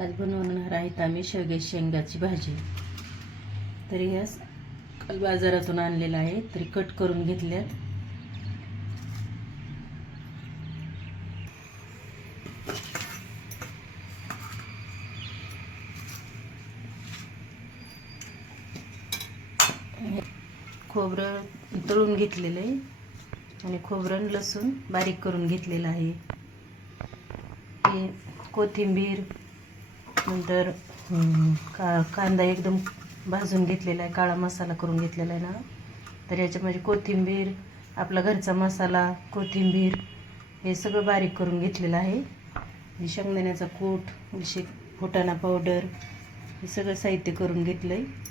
आज बनवणार आहेत आम्ही शेवग्याची शेंगाची भाजी. तरी ह्या काल बाजारातून आणलेला आहे, तरी कट करून घेतल्यात. खोबरं तळून घेतलेलं आहे आणि खोबरं लसूण बारीक करून घेतलेलं आहे. हे कोथिंबीर, नंतर कांदा एकदम भाजून घेतलेला आहे, काळा मसाला करून घेतलेला आहे ना. तर याच्यामध्ये कोथिंबीर, आपला घरचा मसाला, कोथिंबीर हे सगळं बारीक करून घेतलेलं आहे. शेंगदाण्याचा कूट, फुटाणा पावडर हे सगळं साहित्य करून घेतलं आहे.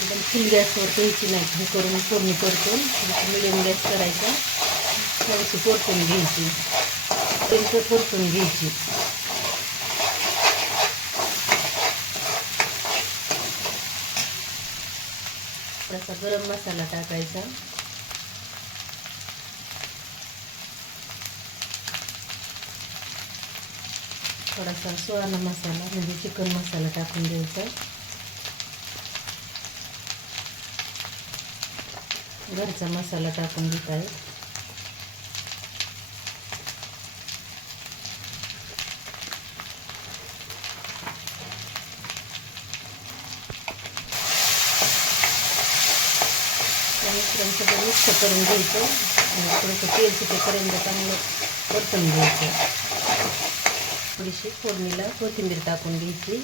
एकदम फुल गॅसवर द्यायची नाही, हे करून फोडणी परतून मिडियम गॅस करायचा, थोडीशी परतून घ्यायची, तेलकट परतून घ्यायची. थोडासा गरम मसाला टाकायचा, थोडासा सुहाना मसाला म्हणजे चिकन मसाला टाकून द्यायचा. घरचा मसाला टाकून घेत आहे. मिश्रण सगळं मिक्स करून घ्यायचं आणि थोडंसं तेल सुटेपर्यंत चांगलं परतून घ्यायचं. थोडीशी फोडणीला कोथिंबीर टाकून घ्यायची.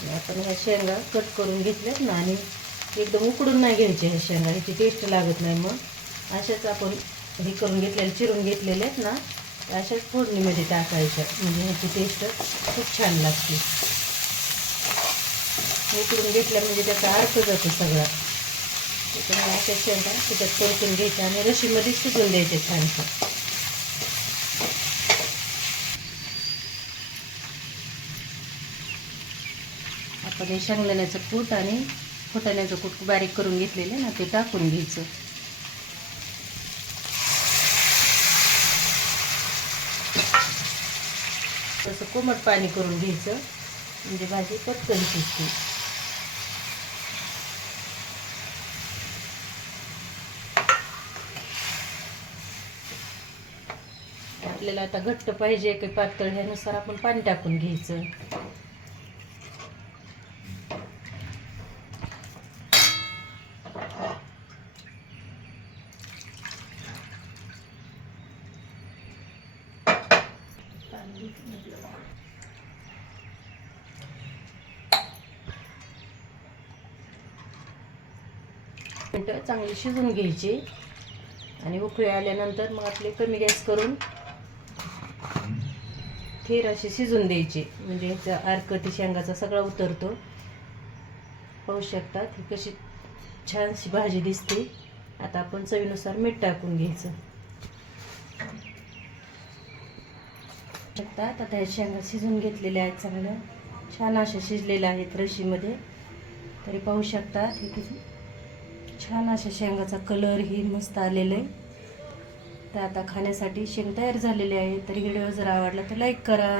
आणि आपण ह्या शेंगा कट करून घेतल्यात ना, आणि एकदम उकडून नाही घ्यायचे ह्या शेंगा, ह्याची टेस्ट लागत नाही. मग अशाच आपण हे करून घेतलेले, चिरून घेतलेले आहेत ना, अशाच फोडणीमध्ये टाकायच्या, म्हणजे ह्याची टेस्ट खूप छान लागते. उकडून घेतल्या म्हणजे त्याचा अर्थ जातो सगळा. त्याच्यामुळे अशा शेंगा त्याच्यात परतून घ्यायच्या आणि रशीमध्ये शिजून द्यायचे छानसं. आपण हे शेंगदाण्याचं कूट आणि फुटाण्याचं कूट बारीक करून घेतलेलं ना, ते टाकून घ्यायचं. तसं कोमट पाणी करून घ्यायचं, म्हणजे भाजी पटकन शिजते. आपल्याला आता घट्ट पाहिजे की पातळ ह्यानुसार आपण पाणी टाकून घ्यायचं. मिनटं चांगली शिजून घ्यायची आणि उकळी आल्यानंतर मग आपले कमी गॅस करून थेर अशी शिजून द्यायची, म्हणजे ह्याचा अर्क ती शेंगाचा सगळा उतरतो. पाहू शकतात ही कशी छानशी भाजी दिसते. आता आपण चवीनुसार मीठ टाकून घ्यायचं. शकतात आता ह्या शेंगा शिजून घेतलेल्या आहेत, चांगल्या छान अशा शिजलेल्या आहेत रशीमध्ये. तरी पाहू शकतात हे किती छान अशा शेंगाचा कलर ही मस्त आलेला आहे. तर आता खाण्यासाठी शेंग तयार झालेली आहे. तरी व्हिडिओ जर आवडला तर लाईक करा.